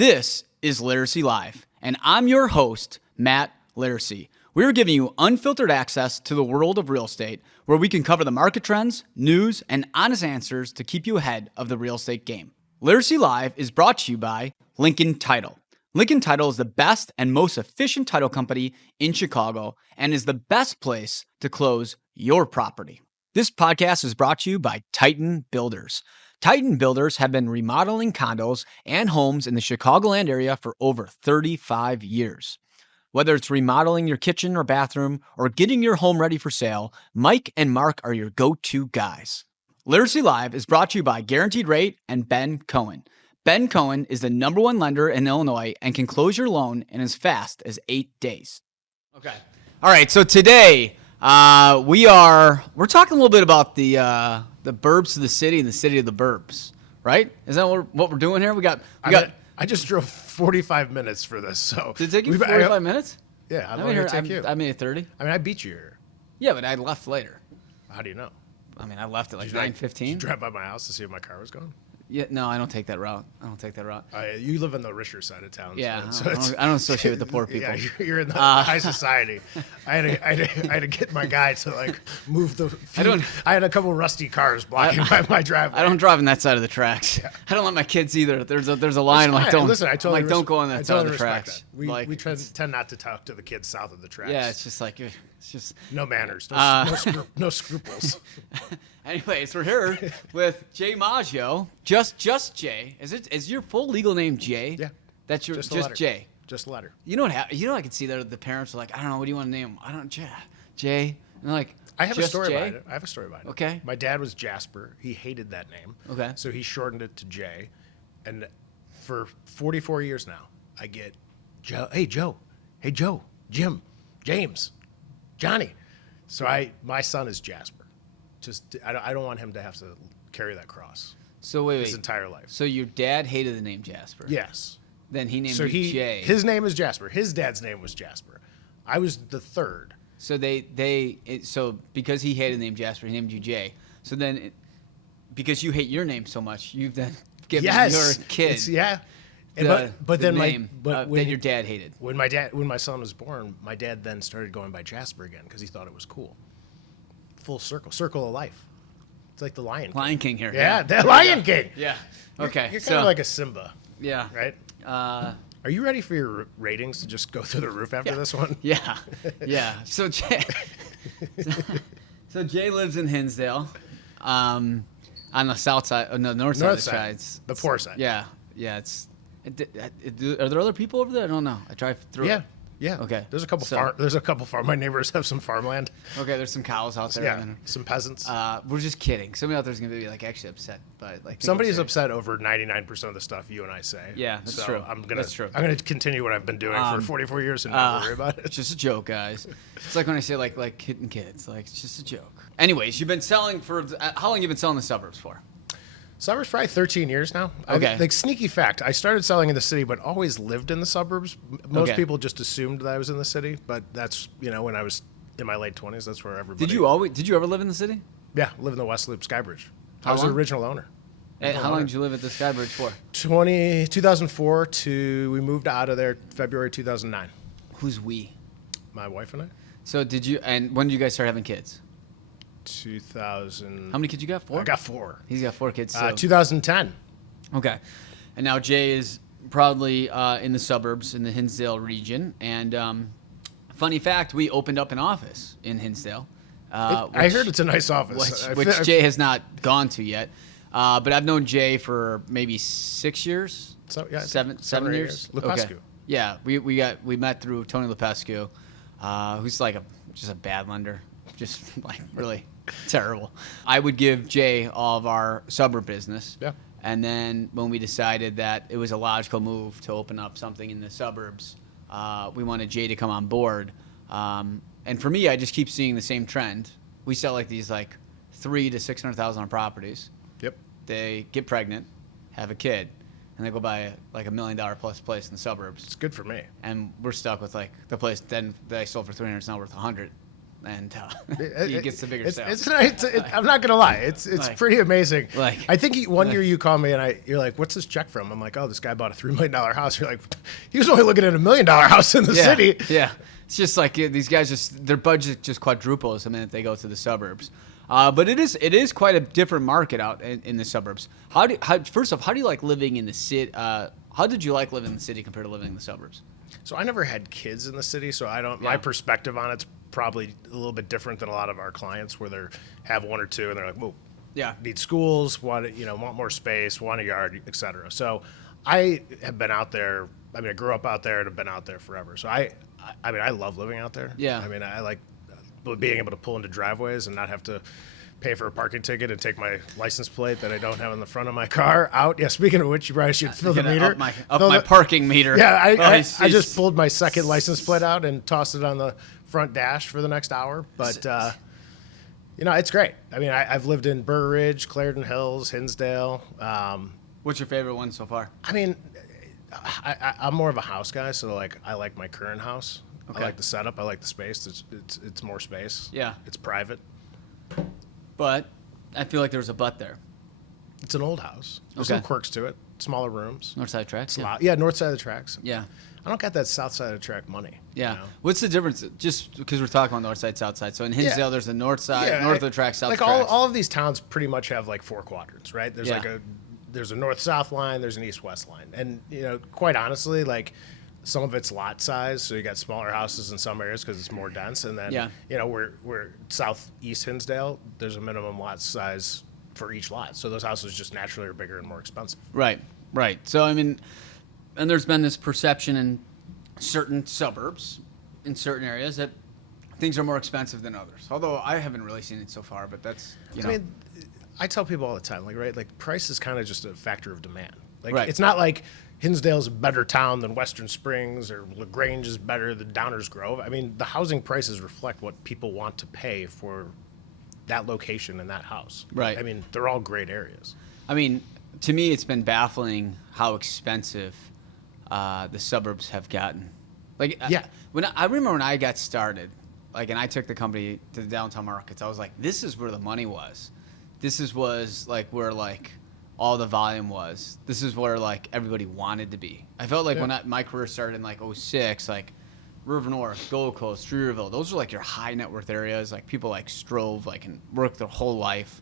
This is Laricy Live, and I'm your host, Matt Laricy. We're giving you unfiltered access to the world of real estate, where we can cover the market trends, news, and honest answers to keep you ahead of the real estate game. Laricy Live is brought to you by Lincoln Title. Lincoln Title is the best and most efficient title company in Chicago and is the best place to close your property. This podcast is brought to you by Titan Builders. Titan Builders have been remodeling condos and homes in the Chicagoland area for over 35 years. Whether it's remodeling your kitchen or bathroom or getting your home ready for sale, Mike and Mark are your go-to guys. Laricy Live is brought to you by Guaranteed Rate and Ben Cohen. Ben Cohen is the #1 lender in Illinois and can close your loan in as fast as 8 days. Okay. All right. So today we're talking a little bit about the burbs of the city and the city of the burbs, right? Is that what we're doing here? I just drove 45 minutes for this, so. Did it take you 45 minutes? Yeah, how long did it take you? I made it 30. I mean, I beat you here. Yeah, but I left later. How do you know? I mean, I left at like 9:15. Did you drive by my house to see if my car was going? Yeah, no, I don't take that route. You live in the richer side of town. Yeah, so I don't associate with the poor people. Yeah, you're in the high society. I had to get my guy to like move the. I had a couple rusty cars blocking my driveway. I don't drive on that side of the tracks. Yeah. I don't let my kids either. There's a line like don't. Listen, I totally don't go on that side of the tracks. We tend not to talk to the kids south of the tracks. Yeah, it's just like no manners, no scruples. Anyways, we're here with J Maggio. Just Jay. Is your full legal name Jay? Yeah. That's your just Jay. Just a letter. You know what? I can see that the parents are like, I don't know, what do you want to name him? I don't Jay. And they're like, I have a story Jay? about it. I have a story about it. Okay. My dad was Jasper. He hated that name. Okay. So he shortened it to Jay. And for 44 years now, I get Joe. Hey, Joe. Hey, Joe. Jim. James. Johnny. So my son is Jasper. I don't want him to have to carry that cross. So wait. His entire life. So your dad hated the name Jasper. Yes. Then he named you Jay. His name is Jasper. His dad's name was Jasper. I was the third. So so because he hated the name Jasper, he named you Jay. So then, because you hate your name so much, you've then given your kid the name that your dad hated. When my son was born, my dad then started going by Jasper again because he thought it was cool. Full circle of life. It's like the Lion King here. Yeah, the Lion King. Yeah. Okay. You're kind of like a Simba. Yeah. Right? Are you ready for your ratings to just go through the roof after this one? Yeah. Yeah. So Jay lives in Hinsdale, on the south side, no, north side of the sides. The poor side. Yeah. Yeah. Are there other people over there? I don't know. I drive through it. Yeah. Okay. There's a couple farm. My neighbors have some farmland. Okay. There's some cows out there. Yeah. Some peasants. We're just kidding. Somebody out there's gonna be like actually upset, but like somebody's upset over 99% of the stuff you and I say. Yeah, that's true. That's true. I'm gonna continue what I've been doing for 44 years and not worry about it. It's just a joke, guys. It's like when I say like hitting kids. Like it's just a joke. Anyways, you've been selling for how long? You been selling the suburbs for? Suburbs probably 13 years now. Okay. Like sneaky fact, I started selling in the city, but always lived in the suburbs. Most people just assumed that I was in the city, but that's when I was in my late 20s, that's where everybody. Did you ever live in the city? Yeah, live in the West Loop Skybridge. I was the original owner. How long did you live at the Skybridge for? 2004 to we moved out of there February 2009. Who's we? My wife and I. So and when did you guys start having kids? 2000. How many kids you got? 4? I got 4. He's got 4 kids. 2010. Okay. And now Jay is proudly in the suburbs in the Hinsdale region. And funny fact, we opened up an office in Hinsdale. I heard it's a nice office. Which Jay has not gone to yet. But I've known Jay for maybe 6 years. So yeah, 7 years. Lupescu. Okay. Yeah, we met through Tony Lupescu, who's like just a bad lender. Just like really terrible. I would give Jay all of our suburb business. Yeah. And then when we decided that it was a logical move to open up something in the suburbs, we wanted Jay to come on board. And for me, I just keep seeing the same trend. We sell like these like $300,000 to $600,000 properties. Yep. They get pregnant, have a kid, and they go buy like $1 million plus place in the suburbs. It's good for me. And we're stuck with like the place then that I sold for $300 is now worth $100. and he gets the bigger sale. I'm not gonna lie, it's Like- pretty amazing. like- I think one year you called me and you're like, "What's this check from?" I'm like, "Oh, this guy bought a $3 million house." You're like, "He was only looking at $1 million house in the Yeah, city." yeah. It's just like these guys their budget just quadruples the minute they go to the suburbs. But it is quite a different market out in the suburbs. First off, how do you like living in the city? How did you like living in the city compared to living in the suburbs? So I never had kids in the city, so I don't. Yeah. My perspective on it's probably a little bit different than a lot of our clients, where they have one or two and they're like, "Whoa, Yeah. need schools, want more space, want a yard, etc." So I have been out there. I mean, I grew up out there and have been out there forever. So I love living out there. Yeah. I mean, I like being able to pull into driveways and not have to pay for a parking ticket and take my license plate that I don't have in the front of my car out. Yeah, speaking of which, you probably should fill the Gonna meter. Up my parking meter. Yeah, I He's- just pulled my second license plate out and tossed it on the front dash for the next hour. But, it's great. I mean, I've lived in Burr Ridge, Clarendon Hills, Hinsdale. What's your favorite one so far? I mean, I'm more of a house guy, so I like my current house. Okay. I like the setup. I like the space. It's more space. Yeah. It's private. But I feel like there's a but there. It's an old house. There's Okay. some quirks to it. Smaller rooms. North side tracks. It's loud. Yeah, north side of the tracks. Yeah. I don't got that south side of the track money. Yeah. you know? What's the difference? Just because we're talking about north side, south side. So in Hinsdale, there's the north side, Yeah, north of the track, south like of the tracks. all of these towns pretty much have like 4 quadrants, right? There's Yeah. there's a north-south line, there's an east-west line. And, quite honestly, like some of it's lot size, so you got smaller houses in some areas because it's more dense. And then, Yeah. we're southeast Hinsdale, there's a minimum lot size for each lot. So those houses just naturally are bigger and more expensive. Right. So, I mean, and there's been this perception in certain suburbs, in certain areas, that things are more expensive than others. Although I haven't really seen it so far, but that's, I mean, I tell people all the time, like price is kind of just a factor of demand. Like, Right. it's not like Hinsdale's a better town than Western Springs or LaGrange is better than Downers Grove. I mean, the housing prices reflect what people want to pay for that location and that house. Right. I mean, they're all great areas. I mean, to me, it's been baffling how expensive the suburbs have gotten. Like, Yeah. I remember when I got started, and I took the company to the downtown markets, I was like, this is where the money was. Was where all the volume was. This is where everybody wanted to be. I felt like when my career started in 06, River North, Gold Coast, Streeterville, those were your high net worth areas. People strove and worked their whole life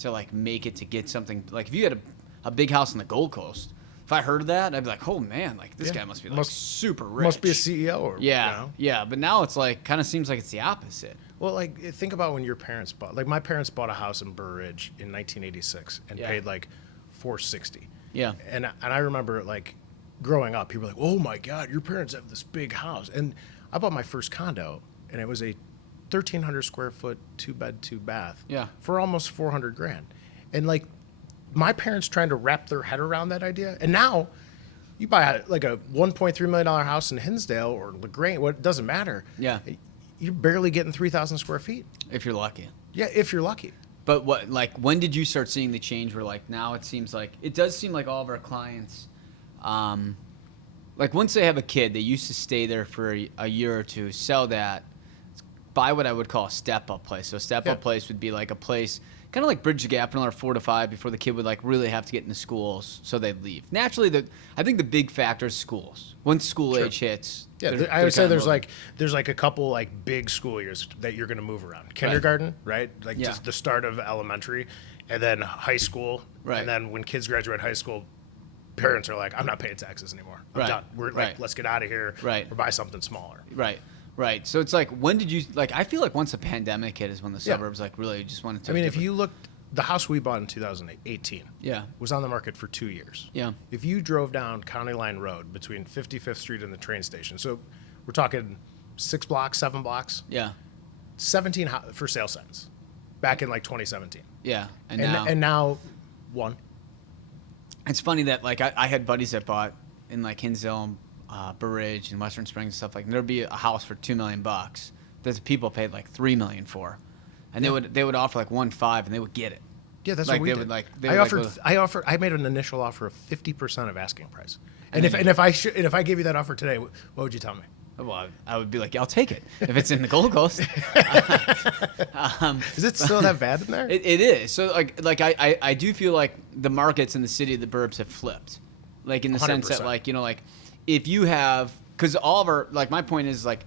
to make it to get something. If you had a big house on the Gold Coast, if I heard of that, I'd be like, oh man, this guy must be super rich. Must be a CEO or Yeah. But now it's kind of seems like it's the opposite. Well, think about when your parents bought. My parents bought a house in Burr Ridge in 1986 and Yeah. paid $460. Yeah. And I remember growing up, people were like, "Oh my God, your parents have this big house." And I bought my first condo, and it was a 1,300 square foot 2-bed, 2-bath. Yeah. For almost $400,000, and my parents trying to wrap their head around that idea, and now. You buy a $1.3 million house in Hinsdale or LaGrange, it doesn't matter. Yeah. You're barely getting 3,000 square feet. If you're lucky. Yeah, if you're lucky. But when did you start seeing the change where now it seems it does seem like all of our clients, once they have a kid, they used to stay there for a year or two, sell that, buy what I would call a step-up place. So a step-up place would be a place, kind of bridge the gap for another 4 to 5 before the kid would really have to get into schools, so they'd leave. Naturally, I think the big factor is schools. Once school age hits, Yeah, they're I would say kinda there's moving. there's a couple big school years that you're going to move around. Kindergarten, right? Yeah. Just the start of elementary, and then high school, Right. and then when kids graduate high school, parents are like, "I'm not paying taxes anymore. I'm Right. done. We're Right. let's get out of here. Right. Or buy something smaller." Right. So it's when did you I feel once the pandemic hit is when the suburbs really just wanted to. I mean, if you looked, the house we bought in 2018 Yeah. was on the market for 2 years. Yeah. If you drove down County Line Road between 55th Street and the train station, so we're talking 6 blocks, 7 blocks, Yeah. 17 for sale signs back in 2017. Yeah. And And now 1. it's funny that I had buddies that bought in Hinsdale, Burr Ridge, and Western Springs and stuff there'd be a house for $2 million that the people paid $3 million for, and they would offer 1.5 and they would get it. Yeah, that's what we did. I made an initial offer of 50% of asking price. And if I gave you that offer today, what would you tell me? Well, I would be like, yeah, I'll take it if it's in the Gold Coast. Is it still that bad in there? It is. So like I do feel like the markets in the city of the burbs have flipped, like in the sense that 100%. like like if you have, because all of our, like my point is like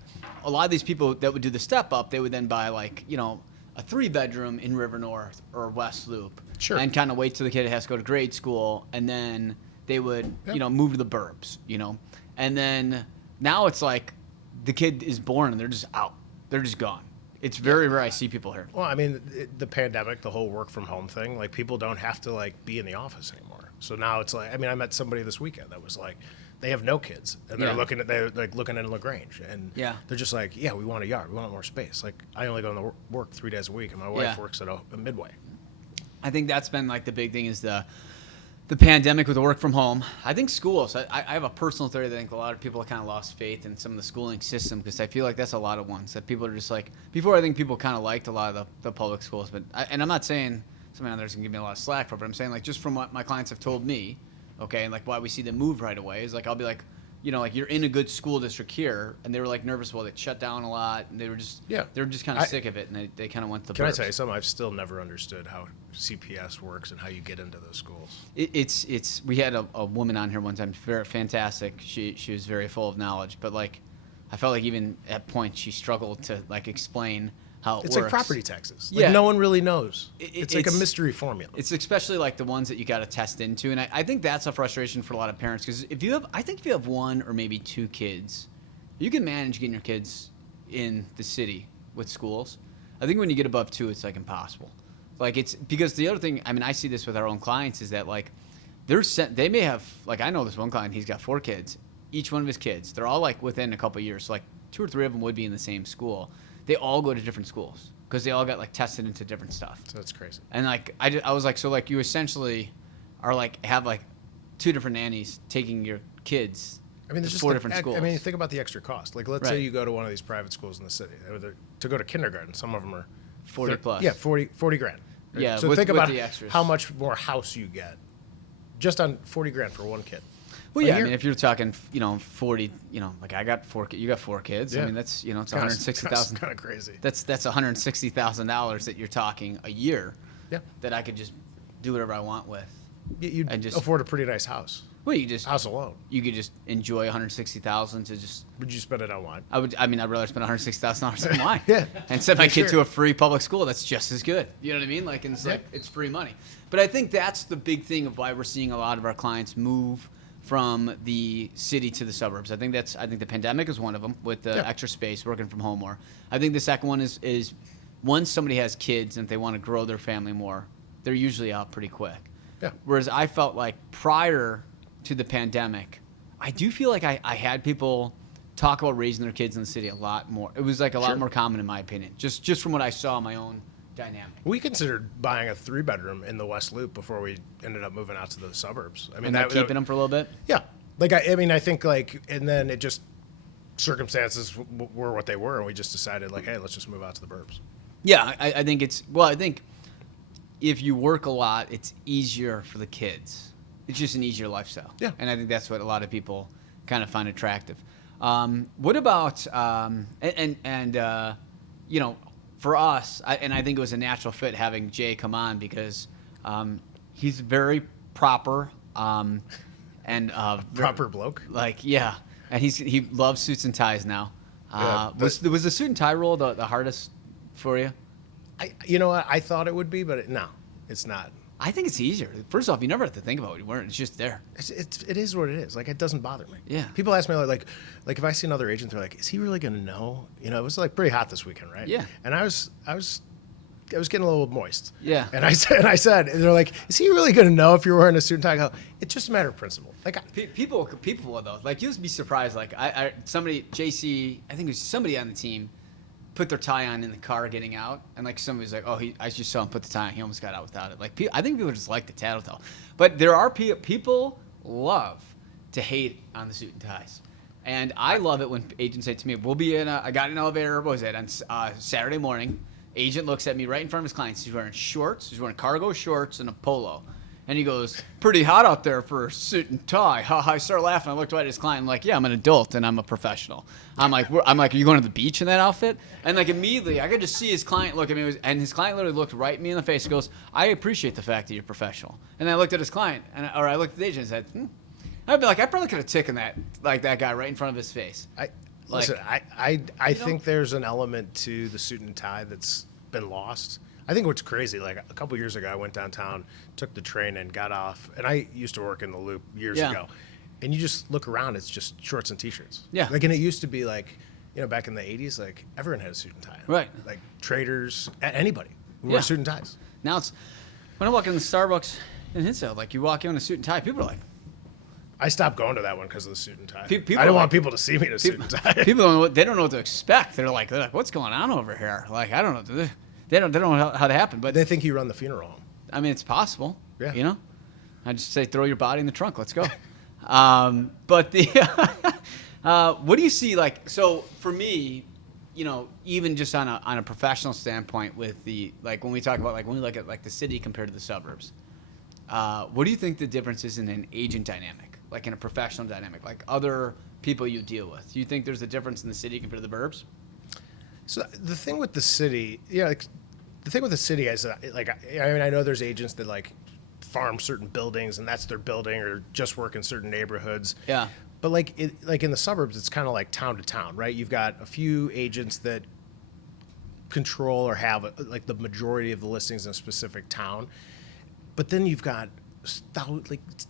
a lot of these people that would do the step up, they would then buy like a 3-bedroom in River North or West Loop, Sure, and kind of wait till the kid has to go to grade school, and then they would move to the burbs, and then now it's like the kid is born and they're just out, they're just gone. It's very rare I see people here. Well, I mean, the pandemic, the whole work from home thing, like people don't have to like be in the office anymore. So now it's like, I mean, I met somebody this weekend that was like, they have no kids, and they're looking in LaGrange, and they're just like, we want a yard, we want more space. Like I only go to work 3 days a week, and my wife works at a Midway. I think that's been like the big thing is the pandemic with the work from home. I think schools, I have a personal theory that I think a lot of people have kind of lost faith in some of the schooling system, because I feel like that's a lot of ones that people are just like, before I think people kind of liked a lot of the public schools, but and I'm not saying somebody out there's going to give me a lot of slack for it, but I'm saying like just from what my clients have told me, okay, and like why we see them move right away is like I'll be like, like you're in a good school district here, and they were like nervous, well, it shut down a lot, and they were just kind of sick of it, and they kind of went to the Can I burbs. tell you something? I've still never understood how CPS works and how you get into those schools. It's we had a woman on here one time, very fantastic. She was very full of knowledge, but like I felt like even at points she struggled to like explain how it It's works. like property taxes. Like no one really knows. It's like a it's- mystery formula. It's especially like the ones that you got to test into, and I think that's a frustration for a lot of parents, because if you have 1 or maybe 2 kids, you can manage getting your kids in the city with schools. I think when you get above 2, it's like impossible. Like it's because the other thing, I mean, I see this with our own clients, is that like they may have, like I know this one client, he's got 4 kids. Each one of his kids, they're all like within a couple of years. So like 2 or 3 of them would be in the same school. They all go to different schools because they all got like tested into different stuff. So that's crazy. And like I was like, so like you essentially are like have like 2 different nannies taking your kids. I mean, there's to just 4 different schools. I mean, think about the extra cost. Like, let's Right. say you go to one of these private schools in the city. To go to kindergarten, some of them are 40 plus. Yeah, 40 grand. Right? Yeah, So with- think with about the extras. how much more house you get just on 40 grand for one kid. Well, A yeah, I year. mean, if you're talking, 40, like I got 4, you got 4 kids. I Yeah. mean, that's, it's It's $160,000. kind of crazy. That's $160,000 that you're talking a year. Yeah. That I could just do whatever I want with. You'd and just- afford a pretty nice house. Well, you just House alone. you could just enjoy $160,000 to just. Would you spend it on wine? I'd rather spend $160,000 on wine. Yeah, And send my for kid sure. to a free public school. That's just as good. You know what I mean? Like, and it's like it's free money. But I think that's the big thing of why we're seeing a lot of our clients move from the city to the suburbs. I think the pandemic is one of them with the extra space, working from home more. I think the second one is once somebody has kids and if they want to grow their family more, they're usually out pretty quick. Yeah. Whereas I felt like prior to the pandemic, I do feel like I had people talk about raising their kids in the city a lot more. It was like a lot more common in my opinion, just from what I saw in my own dynamic. We considered buying a 3-bedroom in the West Loop before we ended up moving out to the suburbs. I mean, And keeping them for a little bit. Yeah. Like, I mean, I think like, and then it just, circumstances were what they were, and we just decided like, hey, let's just move out to the burbs. Yeah, I think I think if you work a lot, it's easier for the kids. It's just an easier lifestyle. Yeah. And I think that's what a lot of people kind of find attractive. What about, for us, I think it was a natural fit having Jay come on because he's very proper and Proper bloke. Like, yeah. And he loves suits and ties now. Yeah, was the suit and tie rule the hardest for you? You know what? I thought it would be, but no, it's not. I think it's easier. First off, you never have to think about what you're wearing. It's just there. It is what it is. Like, it doesn't bother me. Yeah. People ask me like if I see another agent, they're like, is he really gonna know? You know, it was like pretty hot this weekend, right? Yeah. And I was getting a little moist. Yeah. And I said, and they're like, is he really gonna know if you're wearing a suit and tie? I go, it's just a matter of principle. Like, People will though. Like, you'll be surprised. Like, somebody, JC, I think it was somebody on the team, put their tie on in the car getting out, and like somebody's like, oh, I just saw him put the tie on. He almost got out without it. Like, I think people just like the tattletale. But there are people love to hate on the suit and ties. And I love it when agents say to me, we'll be I got an elevator, what was it, on Saturday morning. Agent looks at me right in front of his clients. He's wearing shorts. He's wearing cargo shorts and a polo. And he goes, pretty hot out there for a suit and tie. I started laughing. I looked right at his client. I'm like, yeah, I'm an adult and I'm a professional. I'm like, are you going to the beach in that outfit? And like immediately, I could just see his client look at me, and his client literally looked right at me in the face. He goes, I appreciate the fact that you're professional. And I looked at his client, or I looked at the agent and said, I'd be like, I probably could have taken that guy right in front of his face. I think there's an element to the suit and tie that's been lost. I think what's crazy, like a couple years ago, I went downtown, took the train, and got off. And I used to work in the Loop years ago. And you just look around, it's just shorts and T-shirts. Yeah. Like, and it used to be like, back in the 80s, like everyone had a suit and tie. Right. Like traders, anybody who wore suit and ties. Now it's, when I walk in the Starbucks in Hinsdale, like you walk in with a suit and tie, people are like, I stopped going to that one because of the suit and tie. I People didn't are want people to see me in a suit and tie. people they don't know what to expect. They're like, what's going on over here? Like, I don't know. They don't know how that happened. But They think you run the funeral home. I mean, it's possible. Yeah. I just say throw your body in the trunk. Let's go. But the what do you see like? So for me, even just on a professional standpoint, with the like when we talk about like when we look at like the city compared to the suburbs, what do you think the difference is in an agent dynamic, like in a professional dynamic, like other people you deal with? Do you think there's a difference in the city compared to the burbs? So the thing with the city, the thing with the city is like, I know there's agents that like farm certain buildings and that's their building, or just work in certain neighborhoods. Yeah. But like in the suburbs, it's kind of like town to town, right? You've got a few agents that control or have like the majority of the listings in a specific town, but then you've got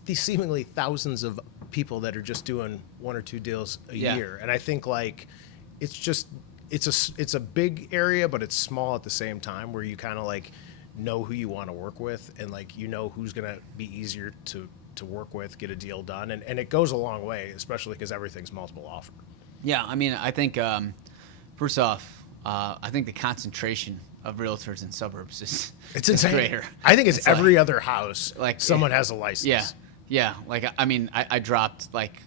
these seemingly thousands of people that are just doing one or two deals a year, and I think like it's a big area, but it's small at the same time, where you kind of like know who you want to work with, and like who's going to be easier to work with, get a deal done, and it goes a long way, especially because everything's multiple offer. Yeah, I mean, I think first off, I think the concentration of realtors in suburbs is insane. Greater. I think it's every other house like someone has a license. Yeah. Like I mean, I dropped like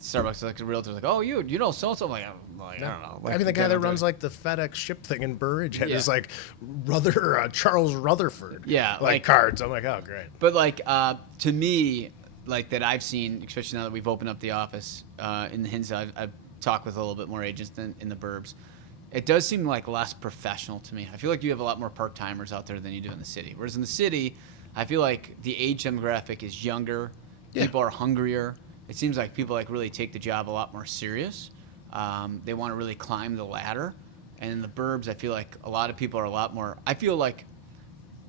Starbucks, like the realtor's like, oh, you know so-and-so. I'm like, I don't know. Like, I mean, the guy that runs like the FedEx ship thing in Burridge is like Charles Rutherford. Yeah, like cards. I'm like, oh, great. But like to me, like that I've seen, especially now that we've opened up the office in the Hinsdale, I've talked with a little bit more agents than in the Burbs. It does seem like less professional to me. I feel like you have a lot more part-timers out there than you do in the city. Whereas in the city, I feel like the age demographic is younger. Yeah. People are hungrier. It seems like people like really take the job a lot more serious. They want to really climb the ladder. And in the Burbs, I feel like a lot of people are a lot more. I feel like,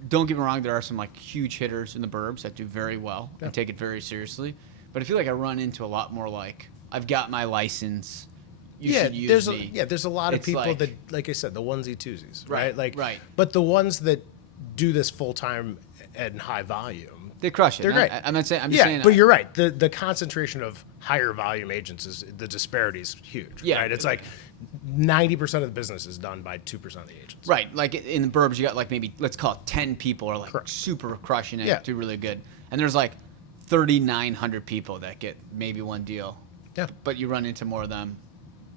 don't get me wrong, there are some like huge hitters in the Burbs that do very well and take it very seriously. But I feel like I run into a lot more like, I've got my license. You should use me. There's a lot of people that, like I said, the onesie twosies, right? Right. But the ones that do this full time and high volume, they crush it. They're great. I'm not saying. I'm just saying. But you're right. The concentration of higher volume agents the disparity is huge. Yeah. Right. It's like 90% of the business is done by 2% of the agents. Right. Like in the Burbs, you got like maybe let's call it 10 people are like super crushing it, do really good, and there's like 3,900 people that get maybe one deal. Yeah. But you run into more of them.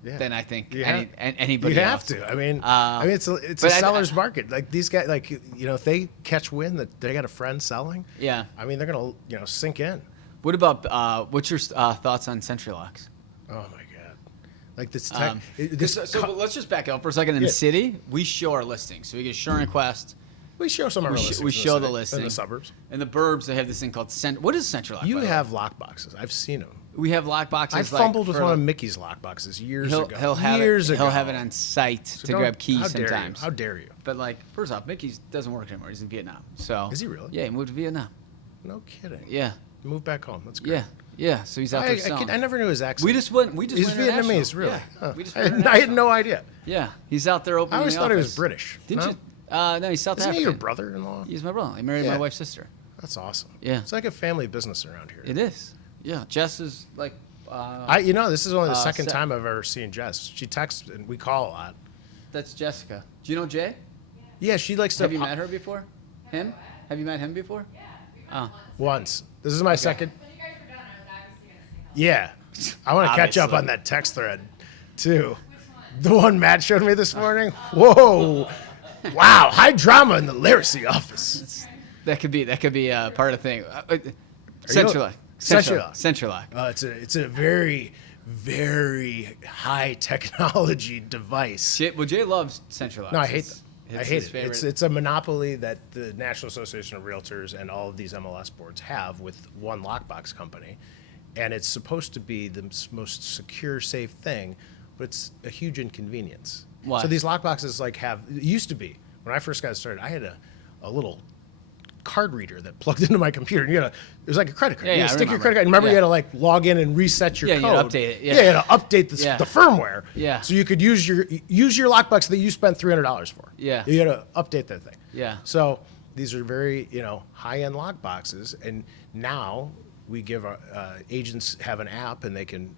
Yeah. Then I think anybody. You have to. I mean, it's a seller's market. Like these guys, like if they catch wind that they got a friend selling, I mean, they're gonna sink in. What about what's your thoughts on Sentry Locks? Oh my god, like this tech. So let's just back up for a second. In the city, we show our listings. So we get a SureRequest. Request. We show some of our listings. We show the listing in the suburbs. In the Burbs, they have this thing called What is Sentry Lock? You have lockboxes. I've seen them. We have lockboxes. I fumbled with one of Mickey's lockboxes years ago. He'll have it on site to grab keys sometimes. How dare you? But like, first off, Mickey's doesn't work anymore. He's in Vietnam. So is he really? Yeah, he moved to Vietnam. No kidding. Yeah. He moved back home. That's great. Yeah. So he's out there selling. I never knew his accent. We just went. He's Vietnamese, really. Yeah. I had no idea. Yeah, he's out there opening. I always thought he was British. Didn't you? No, he's South African. Isn't he your brother-in-law? He's my brother. He married my wife's sister. That's awesome. Yeah. It's like a family business around here. It is. Yeah. Jess is like. This is only the second time I've ever seen Jess. She texts and we call a lot. That's Jessica. Do you know Jay? Yeah, she likes to. Have you met her before? Him? Have you met him before? Yeah. Once. This is my second. When you guys were done, I was obviously going to say hello. Yeah. I want to catch up on that text thread, too. Which one? The one Matt showed me this morning. Whoa. Wow. High drama in the Laricy office. That could be part of the thing. Sentry Lock. Sentry Lock. It's a very, very high technology device. Jay loves Sentry Locks. No, I hate them. I hate it. Favorite. It's a monopoly that the National Association of Realtors and all of these MLS boards have with one lockbox company, and it's supposed to be the most secure, safe thing, but it's a huge inconvenience. Why? So these lockboxes it used to be when I first got started. I had a little card reader that plugged into my computer. It was like a credit card. Yeah, You I had to stick your remember. credit card. Remember, Yeah. you had to like log in and reset your Yeah, code. you had to update it. Yeah. You had to update the firmware. Yeah. So you could use your lockbox that you spent $300 for. Yeah. You had to update that thing. Yeah. So these are very high-end lockboxes, and now we give agents have an app and they can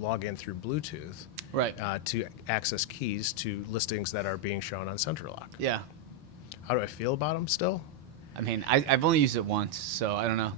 log in through Bluetooth. Right. To access keys to listings that are being shown on Sentry Lock. Yeah. How do I feel about them still? I mean, I've only used it once, so I don't know.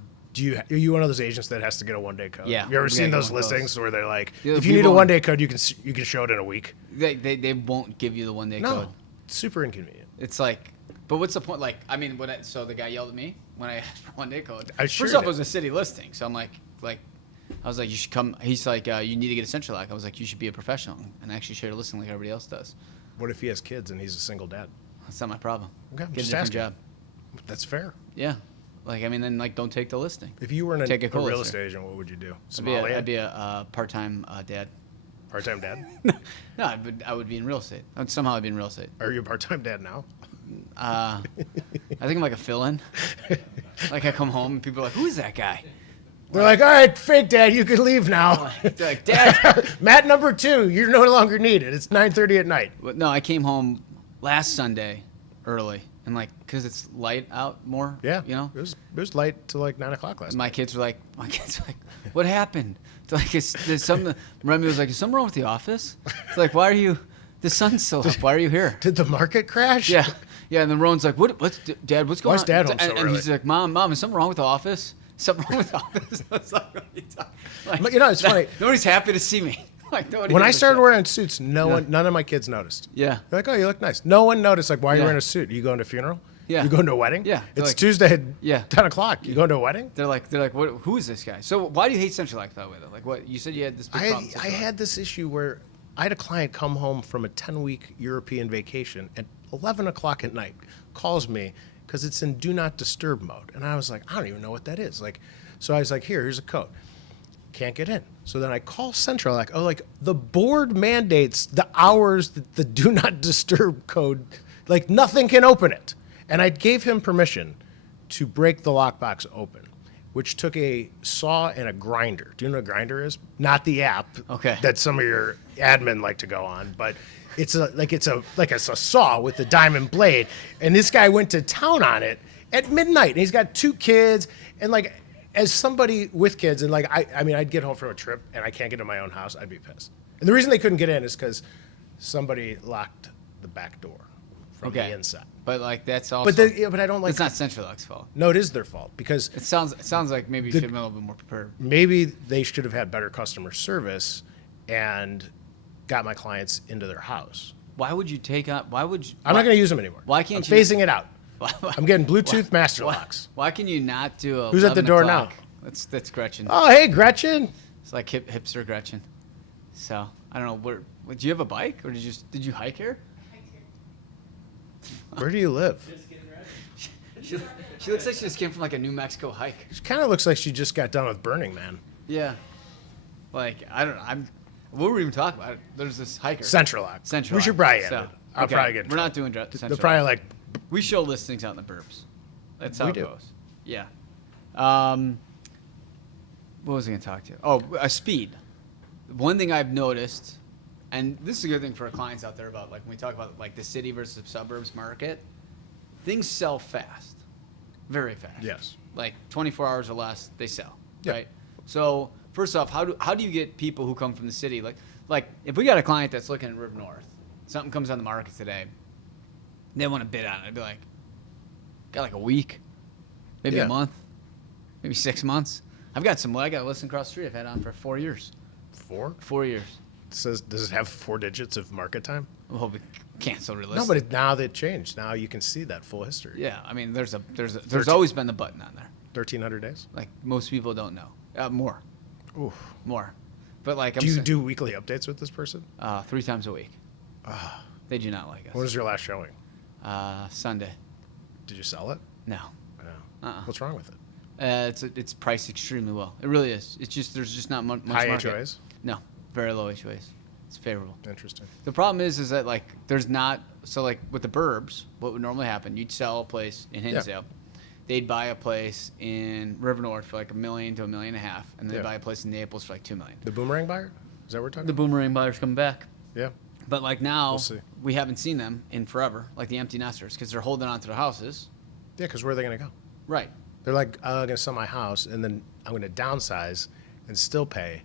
Are you one of those agents that has to get a one-day code? Yeah, You ever we seen gotta those get one of those. listings where they're like, Yeah, if you need a people- one-day code, you can show it in a week? They won't give you the 1 day No, code. it's super inconvenient. It's like, but what's the point? Like, I mean, so the guy yelled at me when I asked for 1 day code. I sure First off, did. it was a city listing, so I'm like, I was like, you should come. He's like, you need to get a Sentry Lock. I was like, you should be a professional and actually share a listing like everybody else does. What if he has kids and he's a single dad? That's not my problem. Okay, Get a just different asking. job. That's fair. Yeah. Like, I mean, then don't take the listing. If you were Take a a real co-lister. estate agent, what would you do? I'd be a part-time dad. Part-time dad? No, I would be in real estate. I'd be in real estate. Are you a part-time dad now? I think I'm like a fill-in. Like I come home and people are like, "Who is that guy?" They're like, all right, fake dad, you can leave now. They're like, "Dad." Matt number 2, you're no longer needed. It's 9:30 at night. But no, I came home last Sunday early, and because it's light out more. Yeah. You know. It was light till like 9 o'clock last night. My kids were like, "What happened?" It's like, there's something. Remy was like, "Is something wrong with the office?" It's like, "Why are you? The sun's still up. Why are you here?" Did the market crash? Yeah. Yeah, and then Rowan's like, "What's Dad? What's going Why's on?" Dad home so and early? he's like, "Mom, is something wrong with the office? Something wrong with the office?" I was like, "What are you talking-" Like, But, it's funny. Nobody's happy to see me. Like nobody. When I gives a started shit. wearing suits, none of my kids noticed. Yeah. They're like, oh, you look nice. No one noticed, like, why are you Yeah. wearing a suit? Are you going to a funeral? Yeah. You going to a wedding? Yeah. They're It's like- Tuesday at Yeah. 10 o'clock. You going to a wedding? They're like, who is this guy? So why do you hate Sentry Locks that way though? Like what you said you had this big problem. with I Sentry Locks. had this issue where I had a client come home from a 10-week European vacation at 11 o'clock at night, calls me because it's in do not disturb mode. And I was like, I don't even know what that is. So I was like, here's a code. Can't get in. So then I call Central, the board mandates the hours that the do not disturb code, nothing can open it. And I gave him permission to break the lockbox open, which took a saw and a grinder. Do you know what a grinder is? Not the app Okay. that some of your admin like to go on, but it's a saw with a diamond blade. And this guy went to town on it at midnight. And he's got 2 kids, and as somebody with kids, and I'd get home from a trip and I can't get in my own house, I'd be pissed. And the reason they couldn't get in is because somebody locked the back door from the inside. But that's also. But I don't like. It's not Sentry Locks' fault. No, it is their fault because It sounds like maybe you should have been a little bit more prepared. maybe they should have had better customer service and got my clients into their house. Why would you take on? Why would you? I'm not going to use them anymore. Why can't I'm you- phasing it out. I'm getting Bluetooth master locks. Why can you not do a? Who's at the 11 door o'clock? now? That's Gretchen. Oh, hey, Gretchen. It's like hipster Gretchen. So I don't know. Do you have a bike or did you hike here? Where do you live? She looks like she just came from a New Mexico hike. She kind of looks like she just got done with Burning Man. Yeah. I don't know. What were we even talking about? There's this hiker. Central Lock. Central We Lock. should probably end So, it. I'll okay, probably get in We're not trouble. doing Central They're probably Lock. like, We show listings out in the burbs. That's how We it do. goes. Yeah. What was I going to talk to you? Oh, speed. One thing I've noticed, and this is a good thing for our clients out there about when we talk about the city versus suburbs market, things sell fast, very fast. Yes. 24 hours or less, they sell. Yeah. Right. So first off, how do you get people who come from the city like if we got a client that's looking at River North, something comes on the market today, they want to bid on it. I'd be like, got a week, maybe Yeah. a month, maybe 6 months. I got a listing across the street I've had on for 4 years. 4? 4 years. Does it have 4 digits of market time? Well, cancel realistic. No, but now they've changed. Now you can see that full history. Yeah, I mean, there's always been the button on there. 1,300 days. Like most people don't know. More. Oof. More. But like, Do you do weekly updates with this person? 3 times a week. They do not like us. When was your last showing? Sunday. Did you sell it? No. No. What's wrong with it? It's priced extremely well. It really is. It's just there's just not much High market. HOAs? No, very low HOAs. It's favorable. Interesting. The problem is that like there's not like with the Burbs, what would normally happen? You'd sell a place in Hinsdale. They'd buy a place in River North for like $1 million to $1.5 million, and they'd buy a place in Naples for like $2 million. The Boomerang Buyer? Is that what we're talking The Boomerang Buyer's coming back. Yeah. But like now, We'll see. we haven't seen them in forever, like the empty nesters, because they're holding on to their houses. Yeah, because where are they going to go? Right. They're like, I'm going to sell my house, and then I'm going to downsize and still pay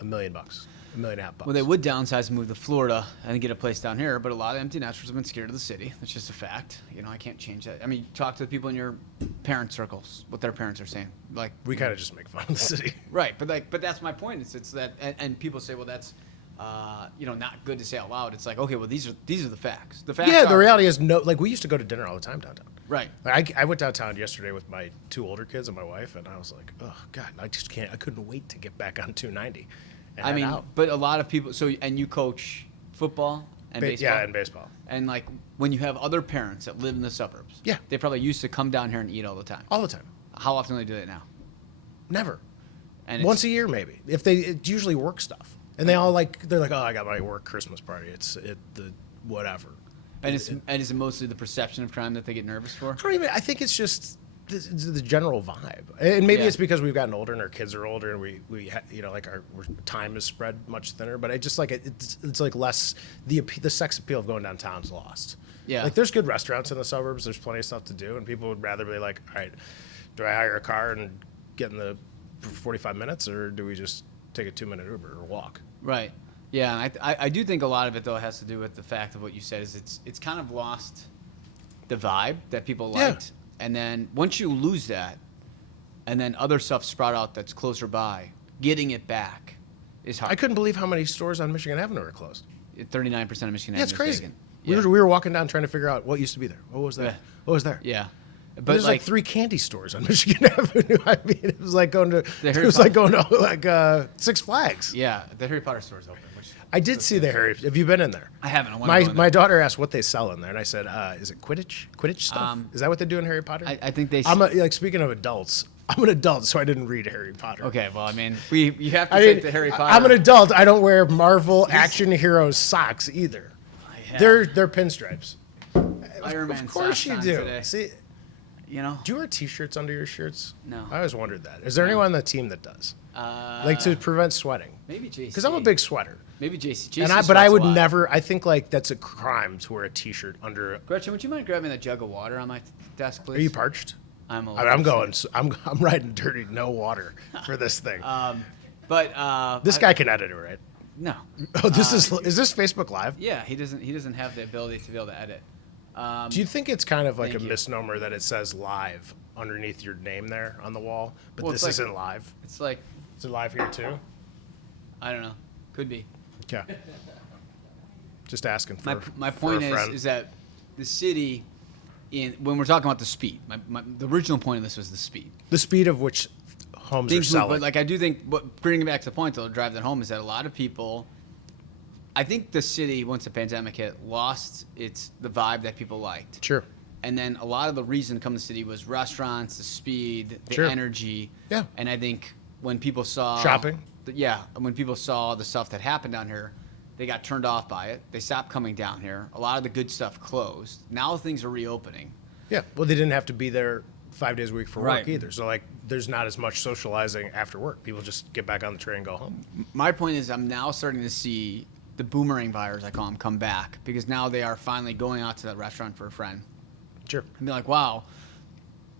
$1 million, $1.5 million. Well, they would downsize and move to Florida and get a place down here, but a lot of empty nesters have been scared of the city. That's just a fact. You know, I can't change that. I mean, talk to the people in your parent circles, what their parents are saying. Like, We kind of just make fun of the city. right, but that's my point. It's that, and people say, well, that's not good to say out loud. It's like, okay, well, these are the facts. The facts. Yeah, the are, reality is we used to go to dinner all the time downtown. Right. Like I went downtown yesterday with my 2 older kids and my wife, and I was like, oh God, I just can't. I couldn't wait to get back on 290. And I head mean, out. but a lot of people. So, and you coach football and baseball. Yeah, and baseball. And like when you have other parents that live in the suburbs. Yeah. They probably used to come down here and eat all the time. All the time. How often do they do that now? Never. And Once a year, maybe. It's usually work stuff, and they're like, oh, I got my work Christmas party. It's the whatever. And is it mostly the perception of crime that they get nervous for? I think it's just the general vibe, and maybe Yeah. it's because we've gotten older and our kids are older, and our time is spread much thinner. But I just like it's like less the sex appeal of going downtown's lost. Yeah. Like there's good restaurants in the suburbs. There's plenty of stuff to do, and people would rather be like, all right, do I hire a car and get in the for 45 minutes, or do we just take a 2-minute Uber or walk? Right. Yeah. I do think a lot of it though has to do with the fact of what you said is it's kind of lost the vibe that people Yeah. liked, and then once you lose that, and then other stuff sprout out that's closer by, getting it back is hard. I couldn't believe how many stores on Michigan Avenue are closed. 39% of Michigan Yeah, it's Avenue is crazy. vacant. We were walking down trying to figure out what used to be there. What was there? Yeah. What was there? Yeah. But There's like 3 candy stores on Michigan Avenue. I mean, it was like going to Six Flags. Yeah, the Harry Potter store's open. Which I did see the Harry. Have you been in there? I haven't. I want to go in there. My daughter asked what they sell in there, and I said, "Is it Quidditch stuff? Is that what they do in Harry Potter?" I think they. Speaking of adults, I'm an adult, so I didn't read Harry Potter. Okay, well, I mean, you have to I take mean, the Harry Potter. I'm an adult. I don't wear Marvel action heroes socks either. Yeah. They're pinstripes. Iron Man Of course socks you on do. today. See, You know. do you wear T-shirts under your shirts? No. I always wondered that. Is there anyone on the team that does? Uh, To prevent sweating? maybe JC. Because I'm a big sweater. Maybe JC. But I sweats would a lot. never. I think like that's a crime to wear a T-shirt under. Gretchen, would you mind grabbing that jug of water on my desk, please? Are you parched? I'm a I mean, I'm going. I'm riding dirty, no water for this thing. But this guy can edit it, right? No. Oh, this is this Facebook Live? Yeah, he doesn't have the ability to be able to edit. Do you think it's kind of like a Thank you. misnomer that it says live underneath your name there on the wall, but Well, this it's like- isn't live? It's like Is it live here too? I don't know. Could be. Yeah. Just asking for My for point a friend. is that the city, when we're talking about the speed, the original point of this was the speed. the speed of which homes are Things move, selling. but like I do think, bringing it back to the point, though, to drive that home, is that a lot of people, I think the city, once the pandemic hit, lost the vibe that people liked. Sure. And then a lot of the reason to come to the city was restaurants, the speed, the Sure. energy. Yeah. And I think when people saw Shopping. when people saw the stuff that happened down here, they got turned off by it. They stopped coming down here. A lot of the good stuff closed. Now things are reopening. Yeah. Well, they didn't have to be there 5 days a week for Right. work either. So like, there's not as much socializing after work. People just get back on the train and go home. My point is, I'm now starting to see the boomerang buyers, I call them, come back because now they are finally going out to that restaurant for a friend Sure. and be like, wow,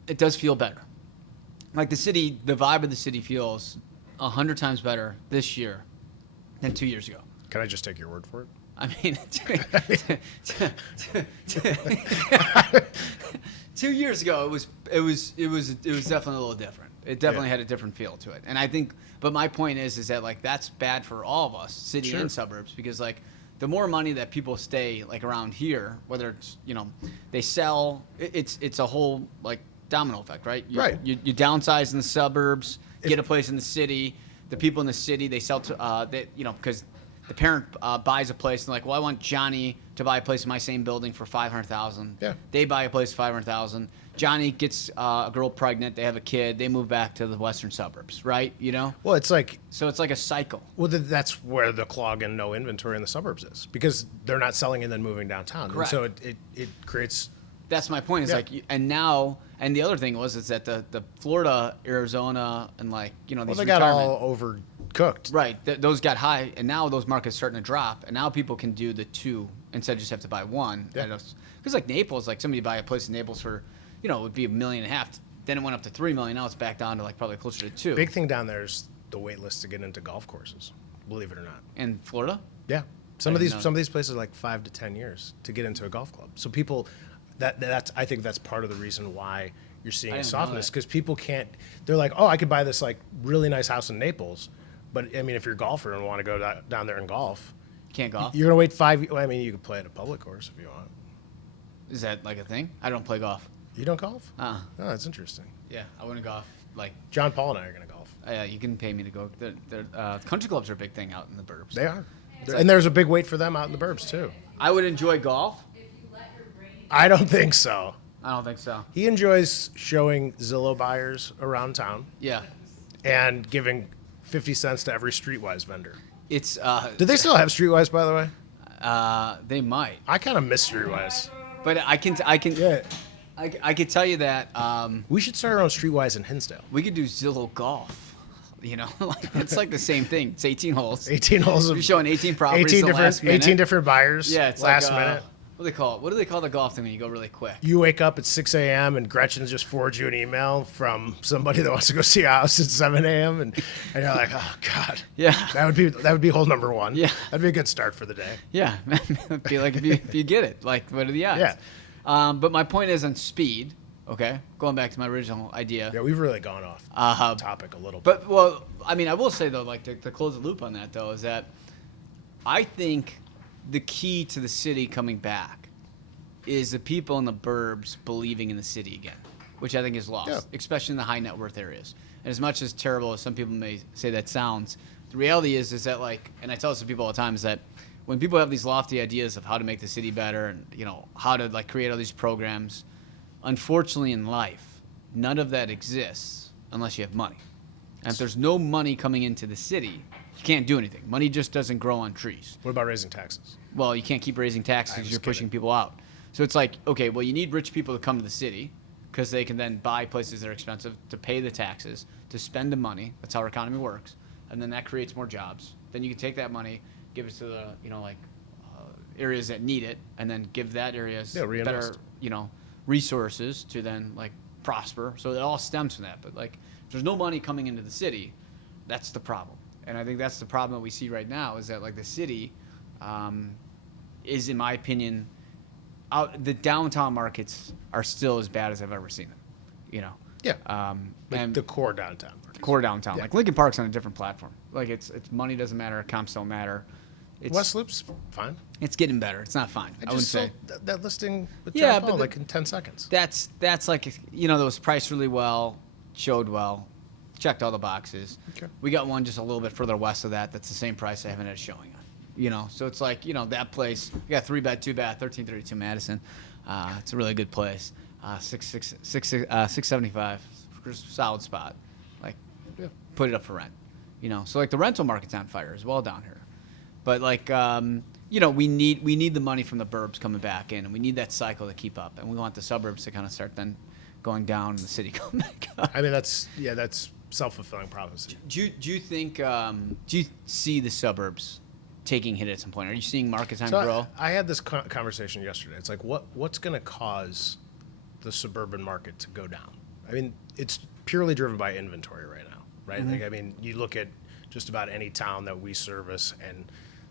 it does feel better. Like the city, the vibe of the city feels 100 times better this year than 2 years ago. Can I just take your word for it? I mean, 2 years ago, it was definitely a little different. It definitely Yeah. had a different feel to it. And I think, but my point is that like that's bad for all of us, city Sure. and suburbs, because like the more money that people stay like around here, whether it's they sell, it's a whole like domino effect, right? You downsize in the suburbs, get a place in the city. The people in the city, they sell to because the parent buys a place and they're like, well, I want Johnny to buy a place in my same building for $500,000. Yeah. They buy a place for $500,000. Johnny gets a girl pregnant. They have a kid. They move back to the western suburbs, right? Well, it's like a cycle. Well, that's where the clog and no inventory in the suburbs is, because they're not selling and then moving downtown. Correct. And so it creates. That's my point. It's like, and the other thing is that the Florida, Arizona, and these They got all overcooked. Right. Those got high, and now those markets starting to drop, and now people can do the two instead of just have to buy one. Yeah. Because like Naples, like somebody buy a place in Naples for, it would be $1.5 million. Then it went up to $3 million. Now it's back down to like probably closer to $2 million. Big thing down there is the wait list to get into golf courses. Believe it or not. In Florida? Yeah. Some of these places are like 5 to 10 years to get into a golf club. So people, I think that's part of the reason why you're seeing a softness, because people can't. They're like, oh, I could buy this like really nice house in Naples, but I mean, if you're a golfer and want to go down there and golf, can't golf. You're gonna wait 5. I mean, you could play at a public course if you want. Is that like a thing? I don't play golf. You don't golf? Oh, that's interesting. yeah, I wouldn't golf. Like John Paul and I are gonna golf. you can pay me to go. Country clubs are a big thing out in the burbs. They are, and there's a big wait for them out in the burbs too. I would enjoy golf. If you let your brain. I don't think so. I don't think so. He enjoys showing Zillow buyers around town Yeah, and giving 50 cents to every Streetwise vendor. it's. Do they still have Streetwise, by the way? They might, I kind of miss Streetwise. but I can. Yeah. I could tell you that We should start our own Streetwise in Hinsdale. we could do Zillow golf. Like it's like the same thing. It's 18 holes. 18 holes of You're showing 18 properties. 18 different buyers. Yeah, it's last like, minute. What do they call it? What do they call the golf thing when you go really quick? You wake up at 6 a.m. and Gretchen just forwards you an email from somebody that wants to go see a house at 7 a.m. and you're like, oh God. Yeah. That would be hole number one. Yeah. That'd be a good start for the day. Yeah, it'd be like if you get it. Like, what are the odds? Yeah. But my point is on speed. Okay, going back to my original idea. Yeah, we've really gone off topic a little bit. But well, I mean, I will say though, like to close the loop on that though, is that I think the key to the city coming back is the people in the burbs believing in the city again, which I think is lost, especially in the high net worth areas. And as much as terrible as some people may say that sounds, the reality is that like, and I tell this to people all the time, is that when people have these lofty ideas of how to make the city better and how to like create all these programs, unfortunately in life, none of that exists unless you have money. And if there's no money coming into the city, you can't do anything. Money just doesn't grow on trees. What about raising taxes? Well, you can't keep raising taxes because you're pushing people out. So it's like, okay, well, you need rich people to come to the city because they can then buy places that are expensive, to pay the taxes, to spend the money. That's how our economy works. And then that creates more jobs. Then you can take that money, give it to the, areas that need it, and then give that areas better, resources to then like prosper. So it all stems from that. But like, if there's no money coming into the city, that's the problem. And I think that's the problem that we see right now, is that like the city is, in my opinion, the downtown markets are still as bad as I've ever seen them. Yeah. And the core downtown. core downtown. Yeah. Like Lincoln Park's on a different platform. Like it's money doesn't matter, comps don't matter. West Loop's fine. It's getting better. It's not fine. I wouldn't say. That listing with Yeah, John but Paul, like in 10 seconds. That's like, that was priced really well, showed well, checked all the boxes. Okay. We got one just a little bit further west of that. That's the same price. I haven't had a showing on. So it's like, that place. We got 3-bed, 2-bath, 1332 Madison. It's a really good place. 675, solid spot. Like, put it up for rent. So like the rental market's on fire as well down here. But like, we need the money from the burbs coming back in, and we need that cycle to keep up, and we want the suburbs to kind of start then going down and the city coming back up. I mean, that's self-fulfilling prophecy. Do you think? Do you see the suburbs taking hit at some point? Are you seeing market time grow? I had this conversation yesterday. It's like, what's going to cause the suburban market to go down? I mean, it's purely driven by inventory right now, right? Mm-hmm. Like, I mean, you look at just about any town that we service, and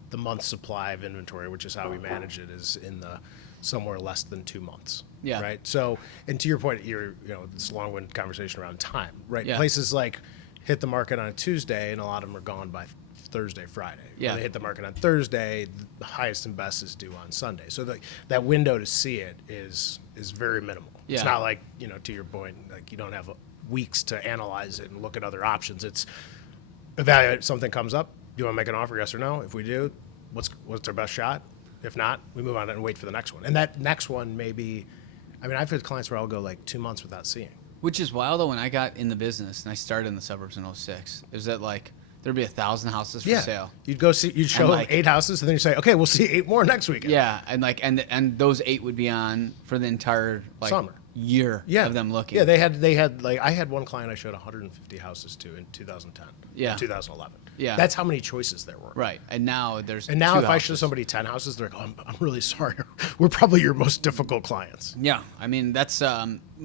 the month's supply of inventory, which is how we manage it, is in the somewhere less than 2 months. Yeah. Right. So, and to your point, this long-winded conversation around time, right? Yeah. Places like hit the market on a Tuesday, and a lot of them are gone by Thursday, Friday. Yeah. When they hit the market on Thursday, the highest and best is due on Sunday. So that window to see it is very minimal. Yeah. It's not like, to your point, like you don't have weeks to analyze it and look at other options. It's evaluate, something comes up. Do you want to make an offer, yes or no? If we do, what's our best shot? If not, we move on and wait for the next one. And that next one may be, I've had clients where I'll go like 2 months without seeing. Which is wild, though. When I got in the business and I started in the suburbs in 06, it was that like there'd be 1,000 houses for sale. You'd show them 8 houses, and then you say, okay, we'll see 8 more next weekend. Yeah, and those 8 would be on for the entire Summer. year of them looking. Yeah, they had like I had one client I showed 150 houses to in 2010. Yeah. 2011. Yeah. That's how many choices there were. Right, and now there's And now 2 if I show houses. somebody 10 houses, they're like, I'm really sorry. We're probably your most difficult clients. Yeah, that's well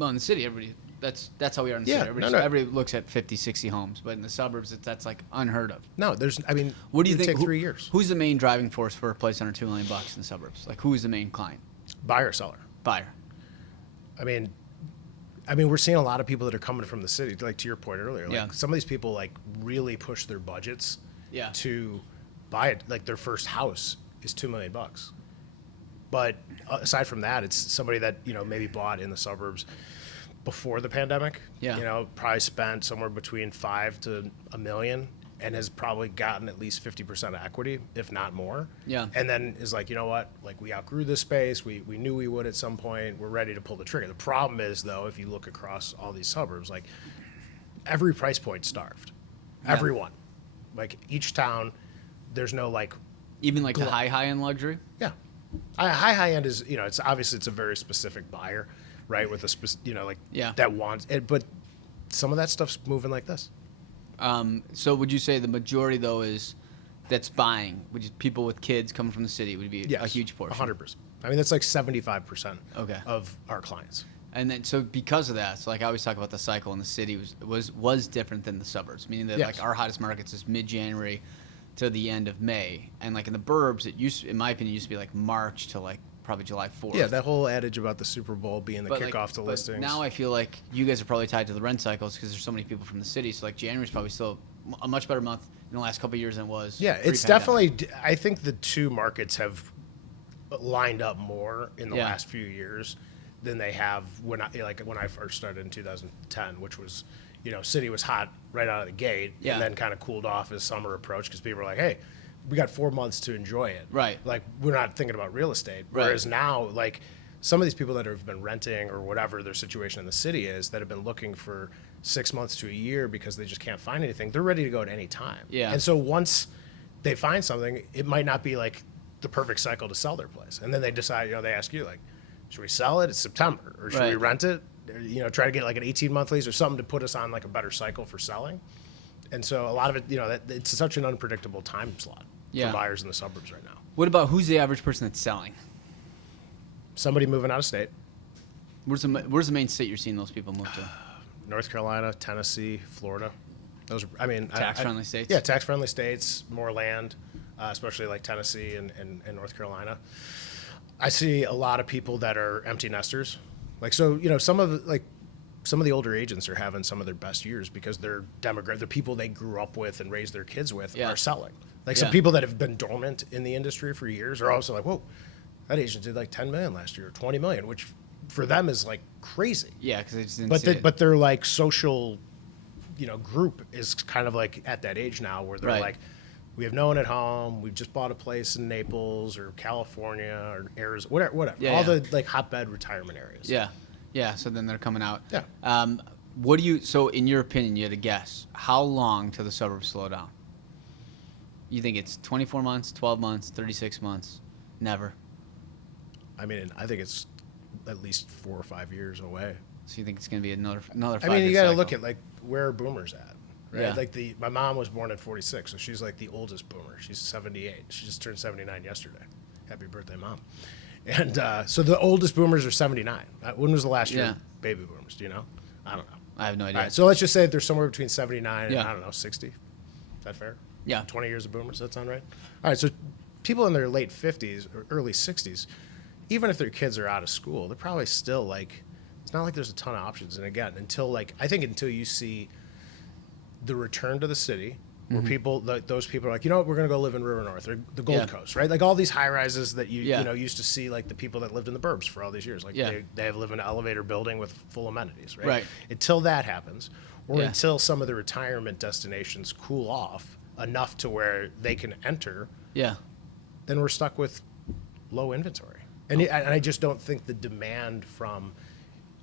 in the city, everybody. That's how we are in the Yeah, city. no. Everybody looks at 50, 60 homes, but in the suburbs, that's like unheard of. No, What do you it would think? take 3 years. Who's the main driving force for a place under $2 million in the suburbs? Like, who is the main client? Buyer, seller. Buyer. We're seeing a lot of people that are coming from the city, like to your point earlier. Like Yeah. some of these people like really push their budgets Yeah. to buy it. Like their first house is $2 million. But aside from that, it's somebody that, maybe bought in the suburbs before the pandemic. Yeah. Probably spent somewhere between $5 to $1 million and has probably gotten at least 50% of equity, if not more. Yeah. And then is like, you know what? Like we outgrew this space. We knew we would at some point. We're ready to pull the trigger. The problem is though, if you look across all these suburbs, like every price point starved. Yeah. Everyone. Like each town, there's no like, Even like the high end luxury. yeah. High end is, it's obviously it's a very specific buyer, right? With a Yeah. that wants it, but some of that stuff's moving like this. So would you say the majority though that's buying, which is people with kids coming from the city, would be a huge portion? 100%. That's like 75% Okay. of our clients. And then so because of that, so like I always talk about the cycle in the city was different than the suburbs, meaning that Yes. like our hottest markets is mid-January to the end of May, and like in the burbs, it in my opinion, used to be like March to like probably July 4th. Yeah, that whole adage about the Super Bowl being the But, kickoff to but listings. now I feel like you guys are probably tied to the rent cycles because there's so many people from the city. So like January's probably still a much better month in the last couple of years than it was. Yeah, it's pre-pandemic. definitely. I think the two markets have lined up more in the Yeah. last few years than they have when I first started in 2010, which was, city was hot right out of the gate, Yeah. and then kind of cooled off as summer approached because people were like, hey, we got 4 months to enjoy it. Right. Like we're not thinking about real estate. Right. Whereas now, like some of these people that have been renting or whatever their situation in the city is that have been looking for 6 months to a year because they just can't find anything, they're ready to go at any time. Yeah. And so once they find something, it might not be like the perfect cycle to sell their place. And then they decide, they ask you like, should we sell it? It's September. Or should we Right. rent it? Or, try to get like an 18-month lease or something to put us on like a better cycle for selling. And so a lot of it, it's such an unpredictable time slot Yeah. for buyers in the suburbs right now. What about who's the average person that's selling? Somebody moving out of state. Where's the main state you're seeing those people move to? North Carolina, Tennessee, Florida. Those are, Tax-friendly states? Yeah, tax-friendly states, more land, especially like Tennessee and North Carolina. I see a lot of people that are empty nesters. Like, so, some of the older agents are having some of their best years because their demographic, the people they grew up with and raised their kids with Yeah. are selling. Like Yeah. some people that have been dormant in the industry for years are also like, whoa, that agent did like 10 million last year, or 20 million, which for them is like crazy. Yeah, because they just didn't see it. But they're like social, group is kind of like at that age now where they're Right. like, we have no one at home. We've just bought a place in Naples or California or Arizona, whatever. Yeah, All yeah. the like hotbed retirement areas. Yeah. So then they're coming out. Yeah. So in your opinion, you had to guess, how long till the suburbs slow down? You think it's 24 months, 12 months, 36 months? Never. I think it's at least 4 or 5 years away. So you think it's going to be another 5 You got to cycle. look at like where are boomers at, right? Yeah. Like my mom was born in 46, so she's like the oldest boomer. She's 78. She just turned 79 yesterday. Happy birthday, mom. And so the oldest boomers are 79. When was the last year Yeah. of baby boomers? Do you know? I don't know. I have no idea. All right, so let's just say they're somewhere between 79 and, Yeah. I don't know, 60. Is that fair? Yeah. 20 years of boomers, does that sound right? All right, so people in their late 50s or early 60s, even if their kids are out of school, they're probably still like, it's not like there's a ton of options. And again, until you see the return to the city where those people are like, you know what, we're going to go live in River North or the Gold Coast, right? Like all these high rises that you used to see, like the people that lived in the burbs for all these years. Like they live in an elevator building with full amenities, right? Right. Until that happens, or until some of the retirement destinations cool off enough to where they can enter, then we're stuck with low inventory. And I just don't think the demand from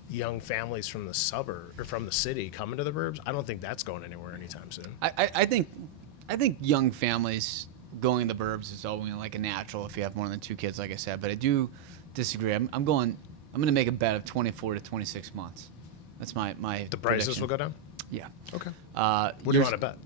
young families from the suburb or from the city coming to the burbs, I don't think that's going anywhere anytime soon. I think young families going to the burbs is only like a natural if you have more than 2 kids, like I said. But I do disagree. I'm going to make a bet of 24 to 26 months. That's my The prices prediction. will go down? Yeah. Okay. What do you want to bet?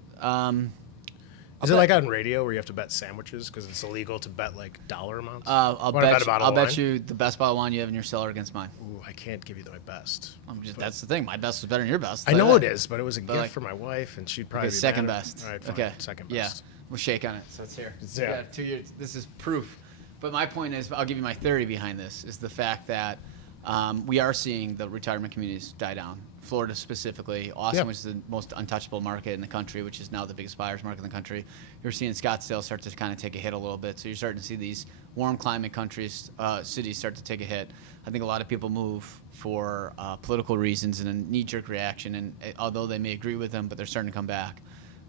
Is it like on radio where you have to bet sandwiches because it's illegal to bet like dollar amounts? I'll bet you the best bottle of wine you have in your cellar against mine. Ooh, I can't give you my best. That's the thing. My best is better than your best. I know it is, but it was a gift for my wife, and she'd probably be second mad. best. All right, fine. Okay. Second Yeah. best. We'll shake on it. So it's here. Yeah. We got 2 years. This is proof. But my point is, I'll give you my theory behind this, is the fact that we are seeing the retirement communities die down. Florida specifically, Austin, which is the most untouchable market in the country, which is now the biggest buyer's market in the country. You're seeing Scottsdale start to kind of take a hit a little bit. So you're starting to see these warm climate countries, cities start to take a hit. I think a lot of people move for political reasons and a knee-jerk reaction. And although they may agree with them, but they're starting to come back.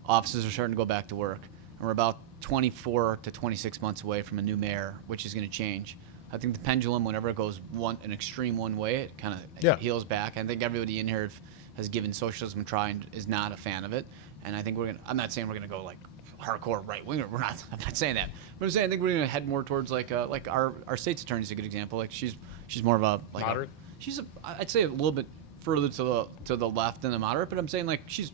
Offices are starting to go back to work. And we're about 24 to 26 months away from a new mayor, which is going to change. I think the pendulum, whenever it goes an extreme one way, it kind of heals back. I think everybody in here has given socialism a try and is not a fan of it. And I think I'm not saying we're going to go like hardcore right winger. I'm not saying that. But I'm saying I think we're going to head more towards like our state's attorney is a good example. Like she's more of a moderate. I'd say a little bit further to the left than the moderate. But I'm saying like she's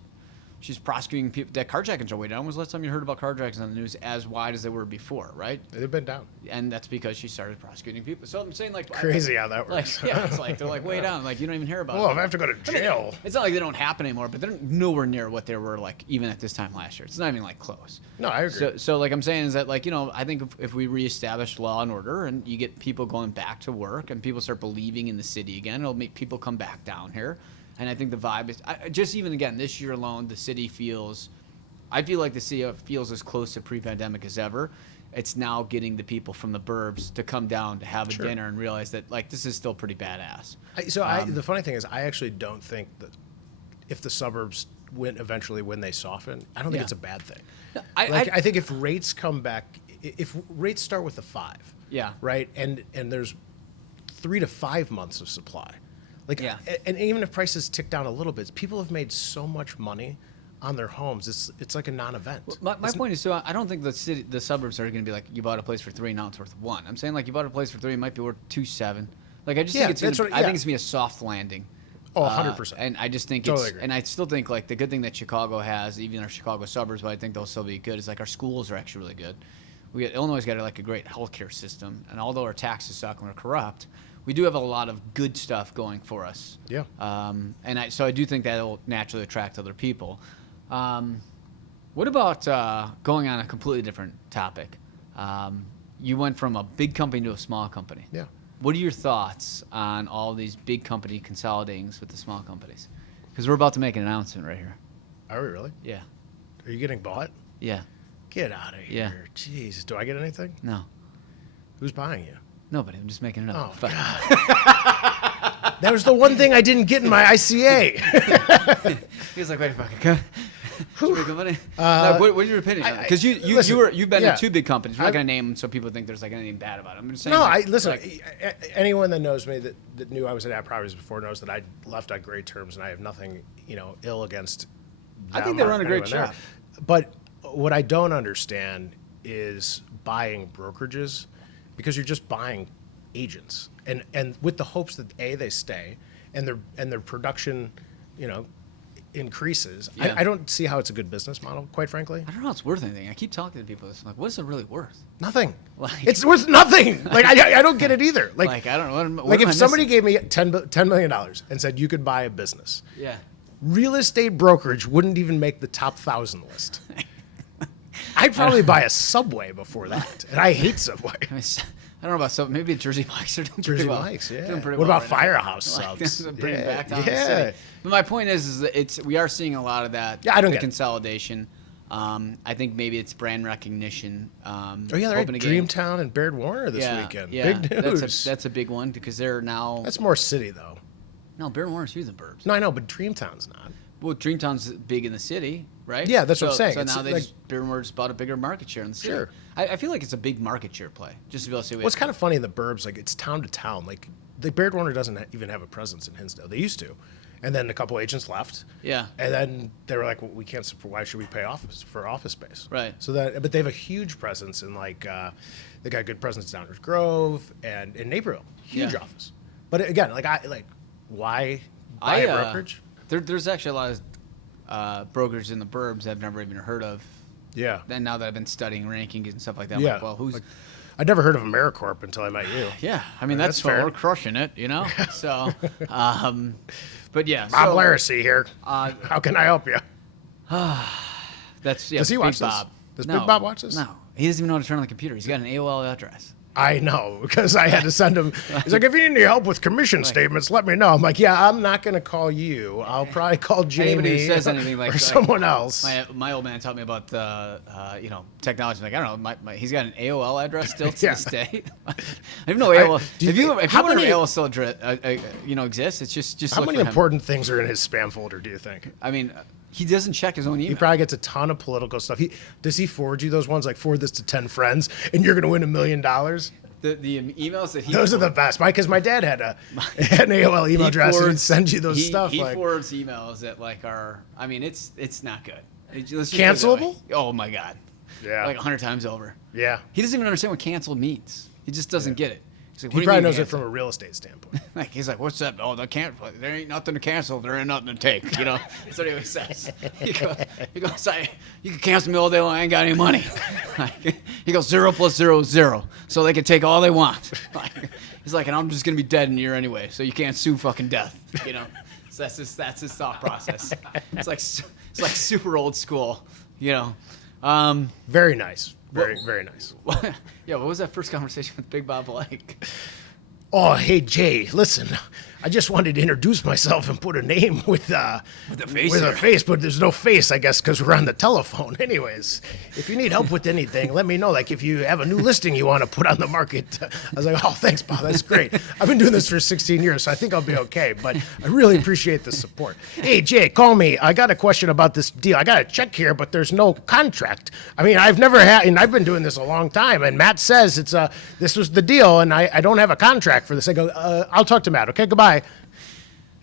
prosecuting people. That carjackings are way down. When was the last time you heard about carjackings on the news as wide as they were before, right? They've been down. And that's because she started prosecuting people. So I'm saying, like... Crazy how that works. It's like, they're like way down. Like, you don't even hear about it. Well, if I have to go to jail... I mean, it's not like they don't happen anymore, but they're nowhere near what they were, like, even at this time last year. It's not even, like, close. No, I agree. So like I'm saying is that, like, I think if we reestablish law and order and you get people going back to work and people start believing in the city again, it'll make people come back down here. And I think the vibe is just even again this year alone, the city feels. I feel like the city feels as close to pre-pandemic as ever. It's now getting the people from the burbs to come down to have a dinner and realize that like this is still pretty badass. The funny thing is, I actually don't think that if the suburbs eventually when they soften, I don't think it's a bad thing. No, I think if rates come back, if rates start with a 5, right, and there's 3 to 5 months of supply. And even if prices tick down a little bit, people have made so much money on their homes. It's like a non-event. Well, my point is, so I don't think the suburbs are going to be like you bought a place for 3, now it's worth 1. I'm saying like you bought a place for 3, it might be worth 2.7. Like I just think I think it's going to be a soft landing. Oh, 100%. And I just think totally agree. And I still think like the good thing that Chicago has, even our Chicago suburbs, but I think they'll still be good, is like our schools are actually really good. Illinois got like a great healthcare system, and although our taxes suck and we're corrupt, we do have a lot of good stuff going for us. Yeah. So I do think that will naturally attract other people. What about going on a completely different topic? You went from a big company to a small company. Yeah. What are your thoughts on all these big company consolidatings with the small companies? Because we're about to make an announcement right here. Are we really? Yeah. Are you getting bought? Yeah. Get out of here. Yeah. Jeez. Do I get anything? No. Who's buying you? Nobody. I'm just making it up. Oh, God. That was the one thing I didn't get in my ICA. He was like, wait a fucking money. What are your opinion? Because you've been in 2 big companies. We're not going to name them so people think there's like anything bad about them. I'm just saying. No, listen. Anyone that knows me that knew I was at Properties before knows that I left on great terms, and I have nothing ill against them. I think they run a great job. But what I don't understand is buying brokerages, because you're just buying agents, and with the hopes that they stay, and their production, increases. Yeah. I don't see how it's a good business model, quite frankly. I don't know how it's worth anything. I keep talking to people. It's like, what is it really worth? Nothing. Like, it's worth nothing. Like I don't get it either. Like I don't know. Like if somebody gave me $10 million and said you could buy a business, real estate brokerage wouldn't even make the top 1,000 list. I'd probably buy a Subway before that, and I hate Subway. I don't know about some. Maybe Jersey Mike's are doing Jersey pretty well. Mike's, yeah. Doing pretty What well about Firehouse subs? Bringing back down the city. But my point is that we are seeing a lot of that. Yeah, I don't get consolidation. I think maybe it's brand recognition. Oh yeah, they're at Dreamtown and Baird Warner this weekend. Yeah, big news. That's a big one because they're now. That's more city though. No, Baird Warner's using Burbs. No, I know, but Dreamtown's not. Well, Dreamtown's big in the city, right? Yeah, that's what I'm saying. So It's now like- Baird Warner's bought a bigger market share in the city. Sure. I feel like it's a big market share play. Just to be able to say, Well, it's kind of funny in the Burbs, like it's town to town. Like the Baird Warner doesn't even have a presence in Hinsdale. They used to, and then a couple agents left. Yeah. And then they were like, well, we can't support. Why should we pay for office space? Right. So but they have a huge presence in like they got good presence in Downers Grove and in Naperville. Huge Yeah. office. But again, why buy a brokerage? There's actually a lot of brokers in the Burbs I've never even heard of. Yeah. Then now that I've been studying rankings and stuff like that, I'm Yeah. like, well, who's? I'd never heard of AmeriCorp until I met you. Yeah, I mean That's that's what fair. we're crushing it, you know. So, but yeah, Bob so, Laricy here. How can I help you? That's Does he Big watch this? Bob. Does No, Big Bob watch this? No, he doesn't even know how to turn on the computer. He's got an AOL address. I know, because I had to send him. He's like, if you need any help with commission statements, let me know. I'm like, yeah, I'm not going to call you. I'll probably call Jamie Anybody who says anything or someone else. My old man taught me about technology. Like I don't know, he's got an AOL address still to Yeah. this day. I even know AOL. If you how wonder if many- AOL still exists, it's just How look many for him. important things are in his spam folder, do you think? I mean, he doesn't check his own email. He probably gets a ton of political stuff. Does he forward you those ones, like forward this to 10 friends and you're going to win $1 million? The emails that he Those are the best. Because my dad had an AOL email address and he'd send you those stuff. He like, forwards emails that are. I mean, it's not good. Let's just put it that Cancelable? way. Oh my god. Yeah. Like 100 times over. Yeah. He doesn't even understand what cancel means. He just doesn't get it. He's like, He what do you probably mean knows it cancel? from a real estate standpoint. Like he's like, what's that? Oh, there ain't nothing to cancel. There ain't nothing to take. You know, that's what he always says. He goes, you can cancel me all day long. I ain't got any money. He goes 0 + 0 is 0, so they can take all they want. He's like, and I'm just gonna be dead in a year anyway, so you can't sue fucking death. You know, so that's his thought process. It's like super old school. You know. Very nice. Very nice. Yeah, what was that first conversation with Big Bob like? Oh, hey, Jay, listen, I just wanted to introduce myself and put a name with a face, but there's no face, I guess, because we're on the telephone. Anyways, if you need help with anything, let me know. Like if you have a new listing you want to put on the market. I was like, oh, thanks, Bob. That's great. I've been doing this for 16 years, so I think I'll be okay. But I really appreciate the support. Hey, Jay, call me. I got a question about this deal. I got a check here, but there's no contract. I mean, I've never had, and I've been doing this a long time. And Matt says this was the deal, and I don't have a contract for this. I go, I'll talk to Matt. Okay, goodbye.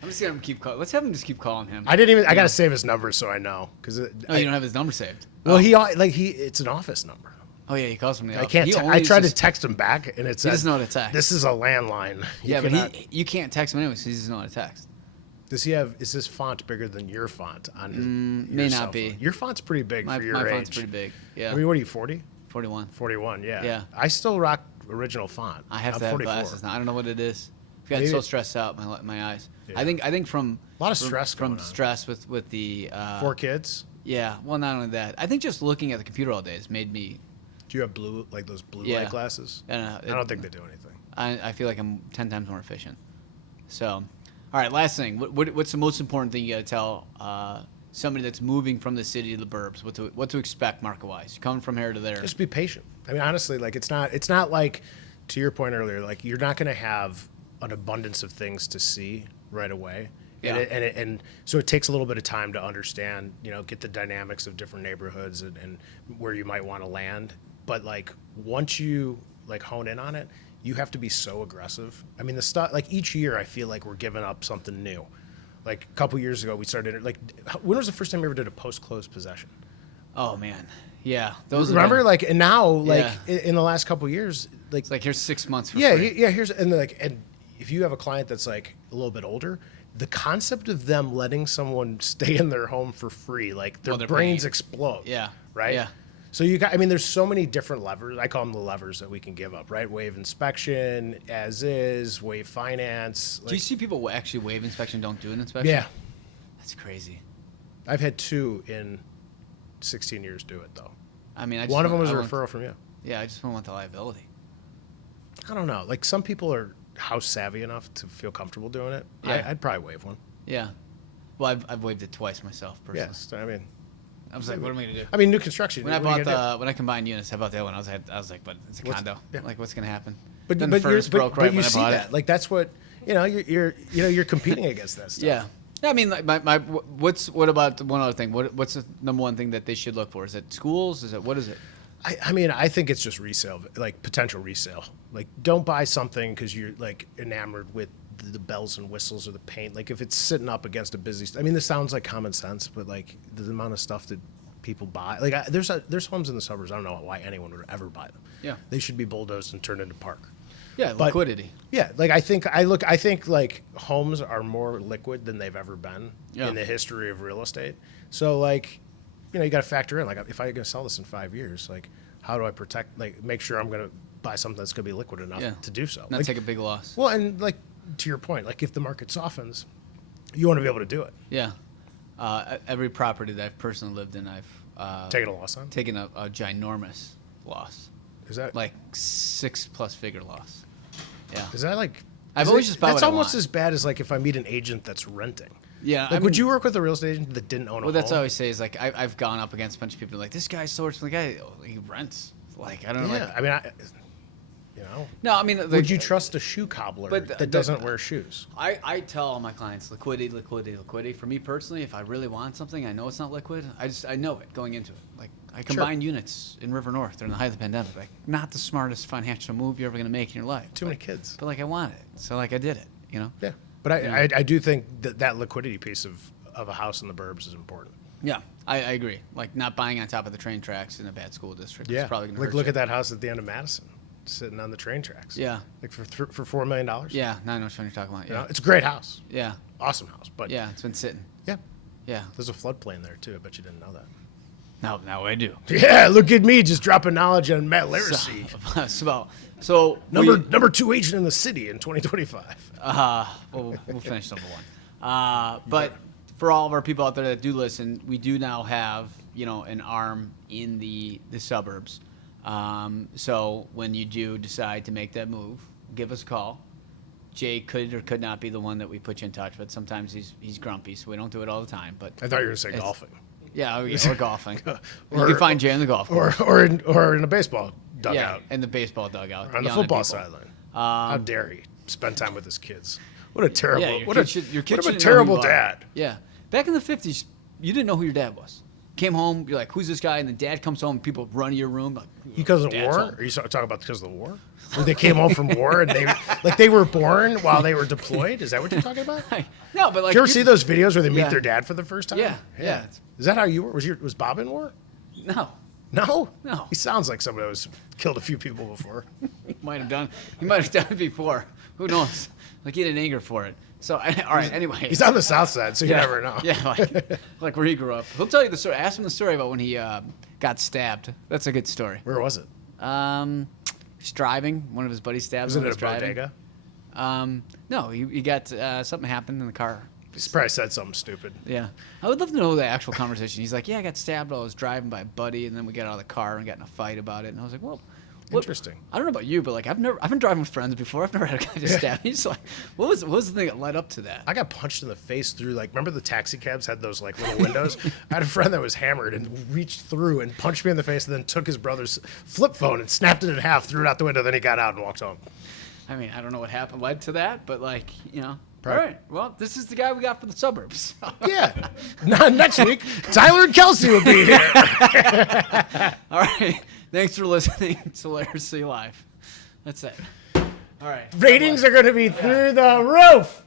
I'm just gonna keep calling. Let's have him just keep calling him. I got to save his number so I know because Oh, you don't have his number saved. well, it's an office number. Oh yeah, he calls from the I office. can't. He I only tried to uses- text him back, and it said, doesn't know how to text. This is a landline. Yeah, cannot- but you can't text him anyway, so he doesn't know how to text. Does he have? Is his font bigger than your font on his? may your not cell be. phone? Your font's pretty big My for your font's age. pretty big. Yeah, I mean, what are you? 40? 41. 41. Yeah. Yeah. I still rock original font. I have I'm to have 44. glasses now. I don't know what it is. I've gotten Maybe- so stressed out my eyes. Yeah. I think from A lot of stress from going on. stress with the 4 kids. yeah. Well, not only that, I think just looking at the computer all day has made me. Do you have those blue Yeah. light glasses? I I don't think they do anything. I feel like I'm 10 times more efficient. So, all right. Last thing. What's the most important thing you got to tell somebody that's moving from the city to the burbs? What to expect market wise? Coming from here to there. Just be patient. I mean, honestly, like it's not like, to your point earlier, like you're not going to have an abundance of things to see right away. Yeah. And so it takes a little bit of time to understand, get the dynamics of different neighborhoods and where you might want to land. But like once you like hone in on it, you have to be so aggressive. I mean, the stuff like each year, I feel like we're giving up something new. Like a couple years ago, we started when was the first time you ever did a post-close possession? Oh man, yeah. Those have Remember, been- like, and now, like, Yeah. in the last couple years, like, it's like here's 6 months for yeah, free. yeah, here's and if you have a client that's like a little bit older, the concept of them letting someone stay in their home for free, like their they're brains paying. explode. Yeah. Right. Yeah. So I mean, there's so many different levers. I call them the levers that we can give up. Right. Waive inspection, as is. Waive finance. Do you see people who actually waive inspection, don't do an inspection? Yeah. That's crazy. I've had 2 in 16 years do it though. I mean, I just One of them was a want- referral from you. Yeah, I just don't want the liability. I don't know. Like some people are house savvy enough to feel comfortable doing it. Yeah. I'd probably waive one. Yeah. Well, I've waived it twice myself personally. Yes. I mean, I was like, what am I gonna do? I mean, new construction. When I what are you bought gonna do? when I combined units, I bought that one. I was like, but it's a condo. yeah. Like, what's gonna happen? But Then the furnace broke right you when I see bought that. it. Like that's what you're competing against that stuff. Yeah. I mean, like what about one other thing? What's the number one thing that they should look for? Is it schools? What is it? I mean, I think it's just resale, like potential resale. Like, don't buy something because you're like enamored with the bells and whistles or the paint. Like, if it's sitting up against a busy, I mean, this sounds like common sense, but like the amount of stuff that people buy, like there's homes in the suburbs. I don't know why anyone would ever buy them. Yeah. They should be bulldozed and turned into park. Yeah, But- liquidity. Yeah, like I think like homes are more liquid than they've ever been Yeah. in the history of real estate. So like, you got to factor in like if I'm going to sell this in 5 years, like how do I protect, like make sure I'm going to buy something that's going to be liquid enough Yeah. to do so. Not Like, take a big loss. well, and like to your point, like if the market softens, you want to be able to do it. Yeah. Every property that I've personally lived in, I've Taking a loss on. taken a ginormous loss, Is that like 6+ figure loss. Yeah. Is that like? I've is always it- just bought That's what I almost want. as bad as like if I meet an agent that's renting. Yeah. Like, would you work with a real estate agent that didn't own a Well, that's what I home? always say is like I've gone up against a bunch of people like this guy's so rich. The guy he rents. Like I don't know. Yeah, Like, I mean, no, I mean, like, would you trust a shoe cobbler but that doesn't wear shoes? I tell all my clients liquidity, liquidity, liquidity. For me personally, if I really want something, I know it's not liquid. I know it going into it. Like I combined units in River North during the height of the pandemic. Like not the smartest financial move you're ever gonna make in your life. Too many kids. But like I want it, so like I did it. You know. Yeah, but I do think that liquidity piece of a house in the burbs is important. Yeah, I agree. Like not buying on top of the train tracks in a bad school district. Yeah, is probably gonna like hurt look you. at that house at the end of Madison, sitting on the train tracks. Yeah. like for $4 million. Yeah, now I know which one you're talking about. You Yeah. know, it's a great house, Yeah. awesome house, but Yeah, it's been sitting. yeah, Yeah. there's a floodplain there too. I bet you didn't know that. Now I do. Yeah, look at me just dropping knowledge on Matt Laricy, So number 2 agent in the city in 2025. we'll finish number one. But for all of our people out there that do listen, we do now have an arm in the suburbs. So when you do decide to make that move, give us a call. Jay could or could not be the one that we put you in touch with. Sometimes he's grumpy, so we don't do it all the time. But I thought you were going to say golfing, yeah, or golfing. You Or- can find Jay in the golf course. or in a baseball dugout, Yeah, in the baseball dugout. or on the yelling at football people. sideline. How dare he spend time with his kids? What a terrible, Yeah, your what kid a, should- your what kid a should know who terrible you are. dad. Yeah. Back in the 50s, you didn't know who your dad was. Came home, you're like, who's this guy? And then dad comes home, people run to your room. Like, Because of Dad's war? home. Are you talking about because of the war? When they came home from war and they were born while they were deployed? Is that what you're talking about? Did No, but like. you ever see those videos where they meet Yeah. their dad for the first time? Yeah. Is that how you were? Was Bob in war? No. No? No. He sounds like somebody who's killed a few people before. He might have done it before. Who knows? Like, he didn't anger for it. So, all right, anyway. He's on the south side, so you never know. Yeah, like where he grew up. He'll tell you the story. Ask him the story about when he got stabbed. That's a good story. Where was it? He's driving. One of his buddies stabbed Was him. it when at he a was driving. bodega? No, he got something happened in the car. He's probably said something stupid. Yeah. I would love to know the actual conversation. He's like, yeah, I got stabbed while I was driving by a buddy, and then we got out of the car and got in a fight about it. And I was like, well, what- Interesting. I don't know about you, but like I've been driving with friends before. I've never had a guy just stab me. So like, what was the thing that led up to that? I got punched in the face through, like, remember the taxi cabs had those, like, little windows? I had a friend that was hammered and reached through and punched me in the face and then took his brother's flip phone and snapped it in half, threw it out the window, then he got out and walked home. I mean, I don't know what happened led to that, but like, All Probably. right. Well, this is the guy we got for the suburbs. Yeah. Next week, Tyler and Kelsey will be here. All right. Thanks for listening to Laricy Live. That's it. All right. Ratings are going to be through the roof.